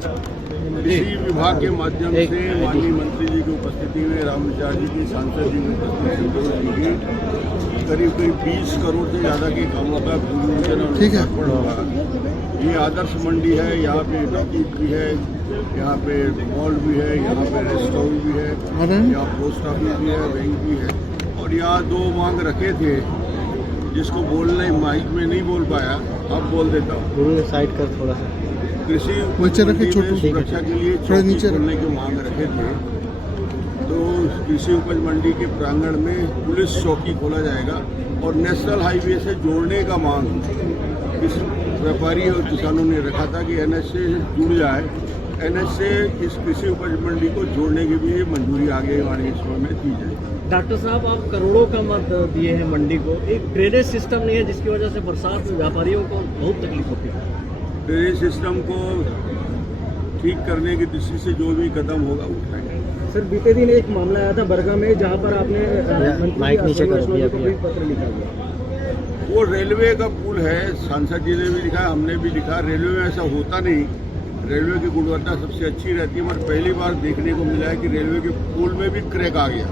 कृषि विभाग के माध्यम से माननीय मंत्री जी की उपस्थिति में, रामविचार जी की, सांसद जी की उपस्थिति में करीब 20 करोड़ से ज़्यादा के कामों का भूमि पूजन और लोकार्पण होगा। ये आदर्श मंडी है, यहाँ पे टॉकीज भी है, यहाँ पे मॉल भी है, यहाँ पे रेस्टोरेंट भी है, यहाँ पोस्ट ऑफिस भी है, बैंक भी है। और यहाँ 2 मांग रखे थे जिसको बोलने माइक में नहीं बोल पाया, अब बोल देता हूँ। साइड कर थोड़ा सा। कृषि उपज मंडी में सुरक्षा के लिए चौकी खोलने की मांग रखे थे, तो कृषि उपज मंडी के प्रांगण में पुलिस चौकी खोला जाएगा और नेशनल हाईवे से जोड़ने का मांग इस व्यापारी और किसानों ने रखा था कि एनएच से जुड़ जाए। एनएच से इस कृषि उपज मंडी को जोड़ने की भी मंजूरी आगे आने समय में दी जाए। डॉक्टर साहब, आप करोड़ों का मत दिए हैं मंडी को, एक ड्रेनेज सिस्टम नहीं है जिसकी वजह से बरसात में व्यापारियों को बहुत तकलीफ होती है। ड्रेनेज सिस्टम को ठीक करने की दृष्टि से जो भी कदम होगा उठाएंगे। सर, बीते दिन एक मामला आया था बरगा में, जहां पर आपने माइक नीचे कर दिया, पत्र लिखा गया। वो रेलवे का पुल है, सांसद जी ने भी लिखा, हमने भी लिखा। रेलवे में ऐसा होता नहीं, रेलवे की गुणवत्ता सबसे अच्छी रहती है, मगर पहली बार देखने को मिला है कि रेलवे के पुल में भी क्रैक आ गया।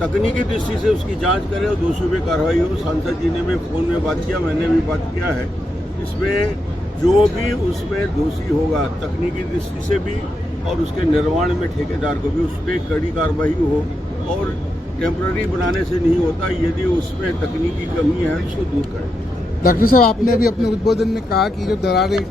तकनीकी दृष्टि से उसकी जांच करें और दोषियों पे कार्रवाई हो। सांसद जी ने भी फोन में बात किया, मैंने भी बात किया है। इसमें जो भी उसमें दोषी होगा तकनीकी दृष्टि से भी और उसके निर्माण में ठेकेदार को भी उस पर कड़ी कार्रवाई हो। और टेम्पररी बनाने से नहीं होता, यदि उसमें तकनीकी कमी है उसको दूर करें। डॉक्टर साहब, आपने अभी अपने उद्बोधन में कहा कि जो दरारें,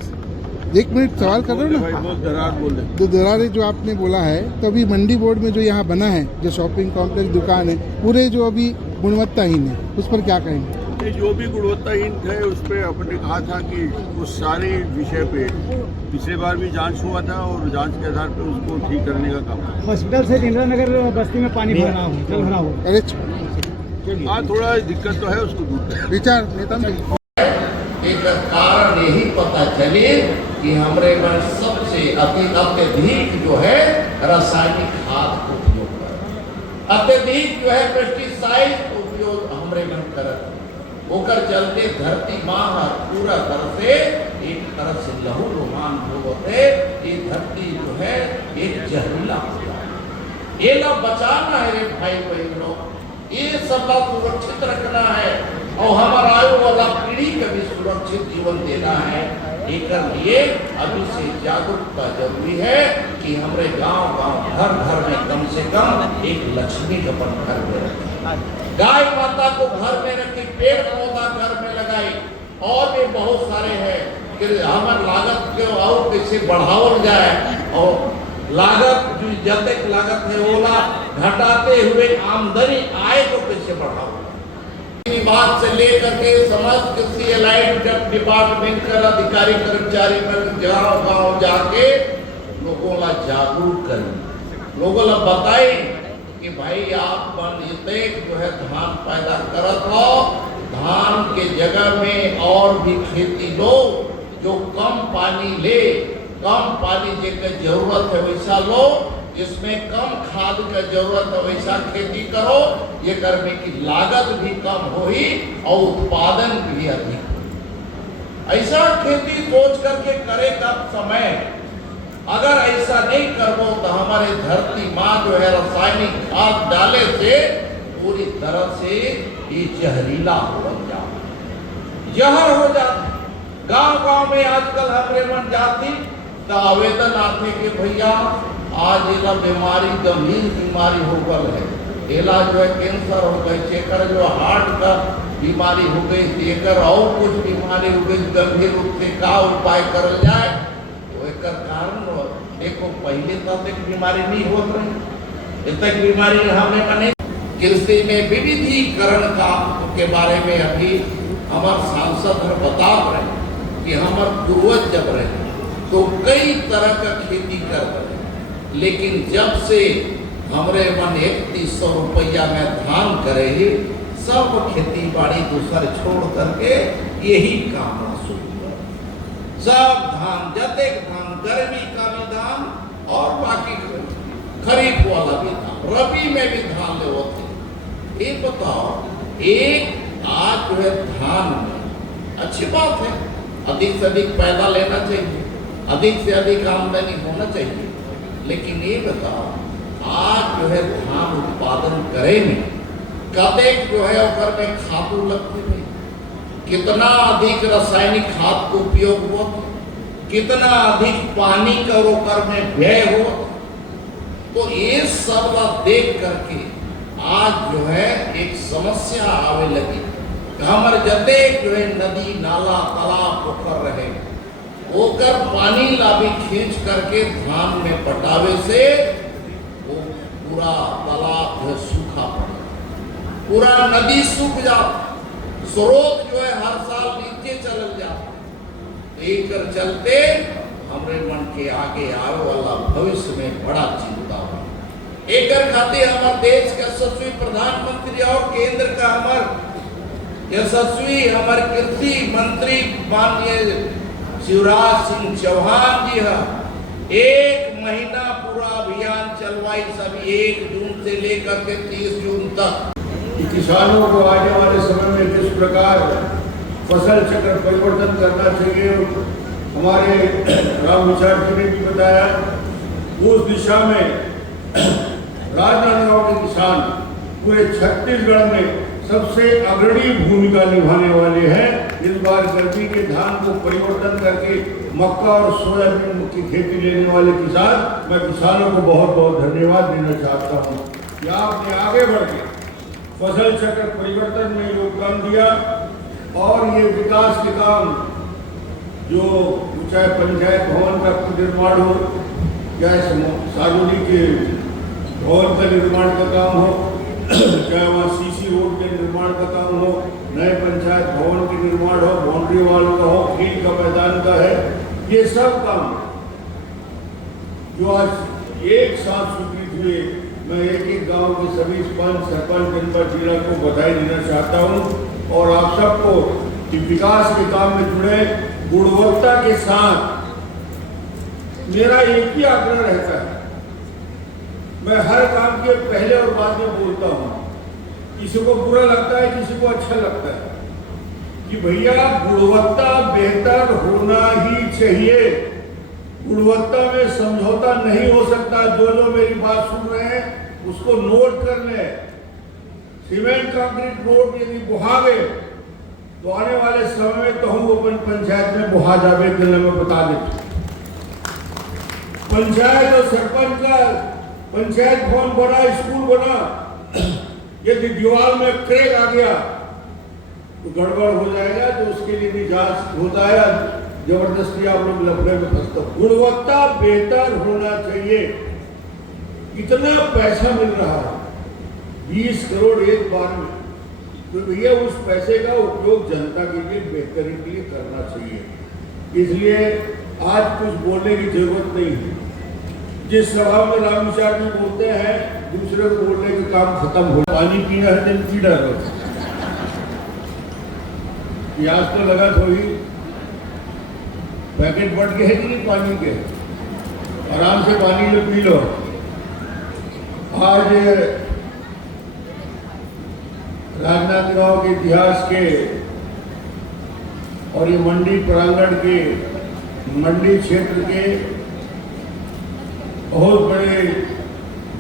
1 मिनट सवाल कर रहे हो ना, दरार बोले जो दरारें जो आपने बोला है, तो अभी मंडी बोर्ड में जो यहाँ बना है, जो शॉपिंग कॉम्प्लेक्स दुकान है, पूरे जो अभी गुणवत्ताहीन है, उस पर क्या कहेंगे? जो भी गुणवत्ताहीन थे उस पर अपने कहा था कि उस सारे विषय पे पिछले बार भी जांच हुआ था और जांच के आधार पर उसको ठीक करने का काम। हॉस्पिटल से इंदिरा नगर बस्ती में पानी भरा हो, जल भरा हो। हाँ, थोड़ा दिक्कत तो है, उसको दूर करें। विचार नेता एक कारण यही पता चले कि हमारे में सबसे अत्यधिक जो है रासायनिक खाद का उपयोग कर, अत्यधिक जो है पेस्टिसाइड उपयोग हमारे में करत होकर चलते धरती माँ पूरा तरह से एक तरह से लहू लुहान हो होते। ये धरती जो है एक जहरीला होता है, ये ना बचाना है रे भाई बहनों, ये सब सुरक्षित रखना है और हमारा आयु वाला पीढ़ी को भी सुरक्षित जीवन देना है। एक लिए अभी से जागरूकता जरूरी है कि हमारे गांव घर घर में कम से कम एक लक्ष्मी का घर में रखें, गाय माता को घर में रखे, पेड़ पौधा घर में लगाए। और भी बहुत सारे हैं कि हमारे लागत को और कैसे बढ़ावल जाए और लागत जो जतक लागत है ओला घटाते हुए आमदनी आय को कैसे बढ़ाओ। विभाग से लेकर के समस्त कृषि एलाइड डिपार्टमेंट का अधिकारी कर्मचारी गाँव जाके लोगों ला जागरूक करें, लोगों ला बताए कि भाई आप जो है धान पैदा करत हो, धान के जगह में और भी खेती लो जो कम पानी ले, कम पानी जिसका जरूरत है वैसा लो, जिसमें कम खाद का जरूरत है वैसा खेती करो। ये करने की लागत भी कम होगी और उत्पादन भी अधिक होगी। ऐसा खेती सोच करके करे का समय, अगर ऐसा नहीं करो तो हमारे धरती माँ जो है रासायनिक खाद डाले से पूरी तरह से ये जहरीला हो जाता, जहर हो जाता। गांव में आजकल हमारे मन जाती तो आवेदन आते कि भैया आज एला बीमारी गंभीर बीमारी हो गल है, एला जो है कैंसर हो गई, चेकर जो हार्ट का बीमारी हो गई, चेकर और कुछ बीमारी हो गई गंभीर रूप से का उपाय कर जाए। तो एक कारण देखो पहले तक बीमारी नहीं हो रही, तक बीमारी हमें बने। कृषि में विविधीकरण का के बारे में अभी हमारे सांसद बता रहे कि हमारे पूर्वज जब रहे तो कई तरह का खेती कर रहे, लेकिन जब से हमारे मन 3100 रुपया में धान करे सब खेती बाड़ी दूसर छोड़ करके यही काम शुरू कर, सब धान जतेक धान, गर्मी का भी धान और बाकी खरीफ वाला भी धान, रबी में भी धान ले होते। ये बताओ, एक आज जो है धान में अच्छी बात है, अधिक से अधिक पैदा लेना चाहिए, अधिक से अधिक आमदनी होना चाहिए। लेकिन ये बताओ, आज जो है धान उत्पादन करेंगे, कदेक जो है ओकर में खादू लगते नहीं, कितना अधिक रासायनिक खाद का उपयोग हुआ, कितना अधिक पानी का ओकर में व्यय हुआ। तो ये सब देख करके आज जो है एक समस्या आवे लगी। हमारे जते जो है नदी नाला तालाब पोखर रहे, ओकर पानी लाभी खींच करके धान में पटावे से वो पूरा तालाब जो सूखा पड़ा, पूरा नदी सूख जाता, स्रोत जो है हर साल नीचे चल जाता। एक चलते हमरे मन के आगे आवे वाला भविष्य में बड़ा चिंता हो। एक खाते हमारे देश का यशस्वी प्रधानमंत्री और केंद्र का हमारे यशस्वी हमारे कृषि मंत्री माननीय शिवराज सिंह चौहान जी है, 1 महीना पूरा अभियान चलवाई, सभी 1 जून से लेकर के 30 जून तक। किसानों को आने वाले समय में किस प्रकार फसल चक्र परिवर्तन करना चाहिए, हमारे रामविचार जी ने भी बताया। उस दिशा में राजनांदगांव के किसान पूरे छत्तीसगढ़ में सबसे अग्रणी भूमिका निभाने वाले हैं। इस बार गर्मी के धान को परिवर्तन करके मक्का और सोयाबीन की खेती लेने वाले किसान, मैं किसानों को बहुत बहुत धन्यवाद देना चाहता हूँ कि आपने आगे बढ़ के फसल चक्र परिवर्तन में योगदान दिया। और ये विकास के काम जो चाहे पंचायत भवन का निर्माण हो, चाहे सार्वजनिक भवन का निर्माण का काम हो, चाहे वहाँ सीसी रोड के निर्माण का काम हो, नए पंचायत भवन के निर्माण हो, बाउंड्री वॉल का हो, खेल का मैदान का है, ये सब काम जो आज एक साथ स्वीकृत हुए, मैं एक गांव के सभी सरपंच जनता जिला को बधाई देना चाहता हूं। और आप सबको विकास के काम में जुड़े, गुणवत्ता के साथ मेरा एक ही आग्रह रहता है, मैं हर काम के पहले और बाद में बोलता हूँ, किसी को बुरा लगता है, किसी को अच्छा लगता है, कि भैया गुणवत्ता बेहतर होना ही चाहिए, गुणवत्ता में समझौता नहीं हो सकता। जो मेरी बात सुन रहे हैं उसको नोट कर लें। सीमेंट कंक्रीट रोड यदि बुहावे तो आने वाले समय में तो हम अपन पंचायत में बुहा जावे के लिए मैं बता देता। पंचायत और सरपंच का पंचायत भवन बना, स्कूल बना, यदि दीवार में क्रैक आ गया तो गड़बड़ हो जाएगा, तो उसके लिए भी जांच होता है। जबरदस्ती आप लोग लफड़े में फंसते। गुणवत्ता बेहतर होना चाहिए। इतना पैसा मिल रहा है 20 करोड़ एक बार में, तो भैया उस पैसे का उपयोग जनता के लिए बेहतरी के लिए करना चाहिए। इसलिए आज कुछ बोलने की जरूरत नहीं है। जिस सभा में रामविचार जी बोलते हैं, दूसरे को बोलने का काम खत्म हो। पानी पीना है तो पी डालो, प्यास तो लगा थोड़ी, पैकेट बढ़ गए कि नहीं पानी के, आराम से पानी लो पी लो। आज राजनांदगांव के इतिहास के और ये मंडी प्रांगण के, मंडी क्षेत्र के बहुत बड़े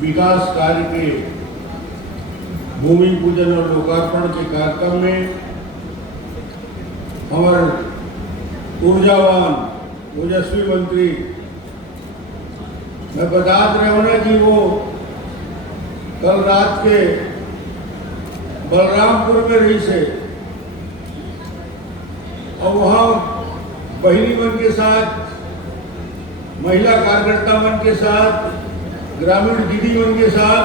विकास कार्य के भूमि पूजन और लोकार्पण के कार्यक्रम में हमारे ऊर्जावान ओजस्वी मंत्री मैं बता रहे हो ना कि वो कल रात के बलरामपुर में रही से, और वहाँ बहिनी मन के साथ, महिला कार्यकर्ता मन के साथ, ग्रामीण दीदी मन के साथ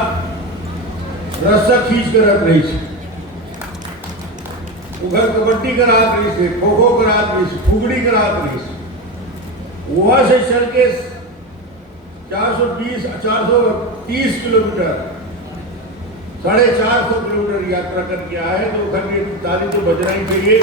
रस्सा खींच कर रख रही थी। उधर कबड्डी करात रही थी, खो खो करात रही थी, फुगड़ी करात रही थी। वहां से चल के 430 किलोमीटर, 450 किलोमीटर यात्रा करके आए, तो ताली तो बजना ही चाहिए।